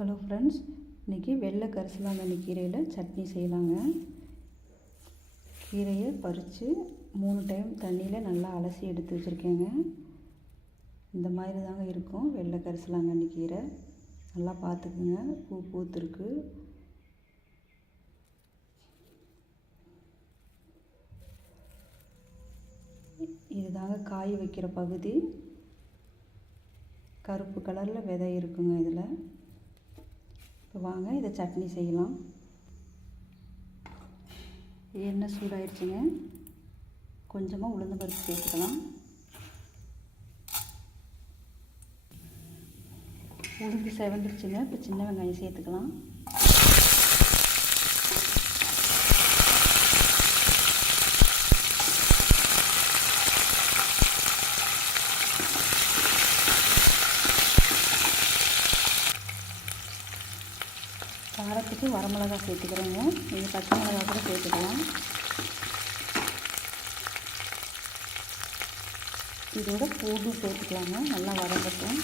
Hello friends, இன்றைக்கி வெள்ளை கரிசலாங்கண்ணி கீரையில் சட்னி செய்யலாங்க. கீரையை பறித்து 3 டைம் தண்ணியில் நல்லா அலசி எடுத்து வச்சுருக்கேங்க. இந்த மாதிரி தாங்க இருக்கும் வெள்ளை கரிசலாங்கண்ணி கீரை. நல்லா பார்த்துக்குங்க, பூ பூத்துருக்கு. இதுதாங்க காய் வைக்கிற பகுதி. கருப்பு கலரில் விதை இருக்குங்க இதில். இப்போ வாங்க இதை சட்னி செய்யலாம். எண்ணெய் சூடாயிடுச்சுங்க. கொஞ்சமாக உளுந்து பருப்பு சேர்த்துக்கலாம். உளுந்து செவந்துருச்சுங்க. இப்போ சின்ன வெங்காயம் சேர்த்துக்கலாம். காரத்துக்கு வரமிளகாய் சேர்த்துக்கிறேங்க. நீங்கள் பச்சை மிளகாய் கூட சேர்த்துக்கலாம். இதோட பூண்டு சேர்த்துக்கலாங்க. நல்லா வதங்கட்டும்.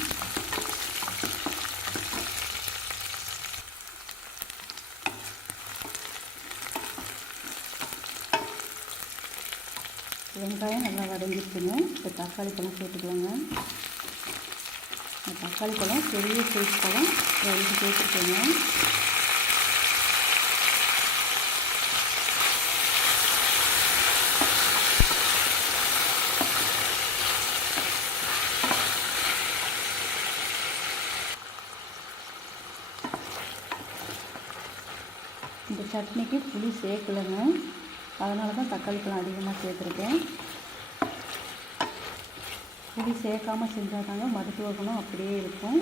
வெங்காயம் நல்லா வதங்கிடுச்சுங்க. இப்போ தக்காளி பழம் சேர்த்துக்கலாங்க. தக்காளி பழம் பெரிய சைஸ் பழம் 2 சேர்த்துக்கோங்க. இந்த சட்னிக்கு புளி சேர்க்கலைங்க, அதனால தான் தக்காளி பழம் அதிகமாக சேர்த்துருக்கேன். புளி சேர்க்காமல் செஞ்சால் தாங்க மருத்துவ குணம் அப்படியே இருக்கும்.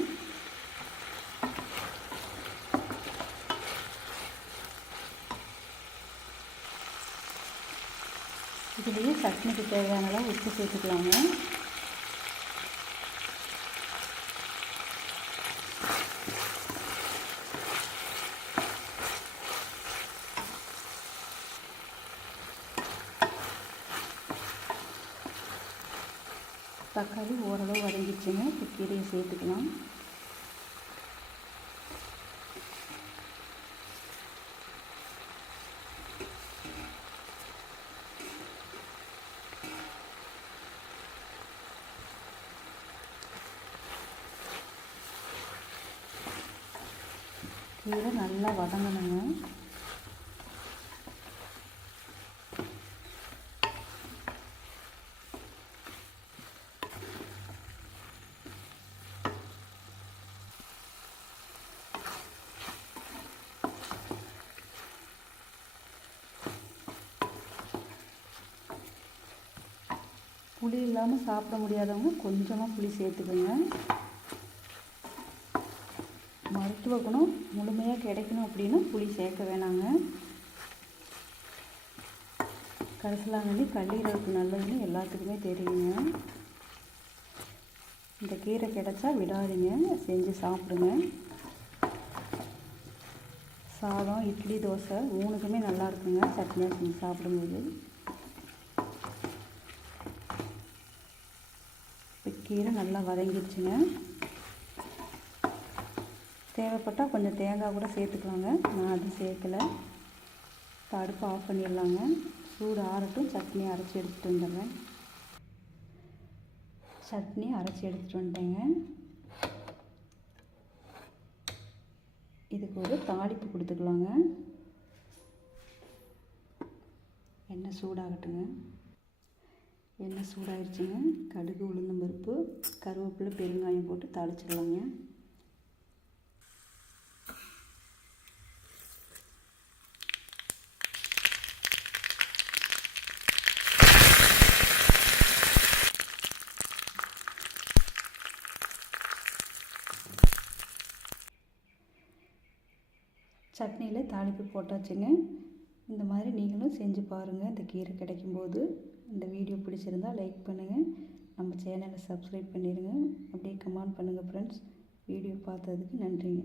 இதுலேயே சட்னிக்கு தேவையான அளவு உப்பு சேர்த்துக்கலாங்க. தக்காளி ஓரளவு வதங்கிடுச்சுங்க. இப்போ கீரையை சேர்த்துக்கலாம். கீரை நல்லா வதங்கணுங்க. புளி இல்லாமல் சாப்பிட முடியாதவங்க கொஞ்சமாக புளி சேர்த்துக்கோங்க. மருத்துவ குணம் முழுமையாக கிடைக்கணும் அப்படின்னா புளி சேர்க்க வேணாங்க. கரிசலாங்கண்ணி கல்லீரலுக்கு நல்லதுன்னு எல்லாத்துக்குமே தெரியுங்க. இந்த கீரை கிடைச்சா விடாதீங்க, செஞ்சு சாப்பிடுங்க. சாதம், இட்லி, தோசை 3க்குமே நல்லா இருக்குங்க சட்னியாக செஞ்சு சாப்பிடும்போது. கீரை நல்லா வதங்கிடுச்சுங்க. தேவைப்பட்டால் கொஞ்சம் தேங்காய் கூட சேர்த்துக்கலாங்க. நான் அது சேர்க்கலை. இப்போ அடுப்பு ஆஃப் பண்ணிடலாங்க. சூடு ஆறட்டும். சட்னி அரைச்சி எடுத்துகிட்டு வந்துடுறேன். சட்னி அரைச்சி எடுத்துகிட்டு வந்துட்டேங்க. இதுக்கு ஒரு தாளிப்பு கொடுத்துக்கலாங்க. எண்ணெய் சூடாகட்டுங்க. எண்ணெய் சூடாகிடுச்சுங்க. கடுகு, உளுந்தம் பருப்பு, கருவேப்பிலை, பெருங்காயம் போட்டு தாளிச்சிடலாங்க. சட்னியில் தாளிப்பு போட்டாச்சுங்க. இந்த மாதிரி நீங்களும் செஞ்சு பாருங்கள். இந்த கீரை கிடைக்கும்போது. இந்த வீடியோ பிடிச்சிருந்தால் லைக் பண்ணுங்கள். நம்ம சேனலை சப்ஸ்கிரைப் பண்ணிடுங்க. அப்படியே கமெண்ட் பண்ணுங்கள் ஃப்ரெண்ட்ஸ். வீடியோ பார்த்ததுக்கு நன்றிங்க.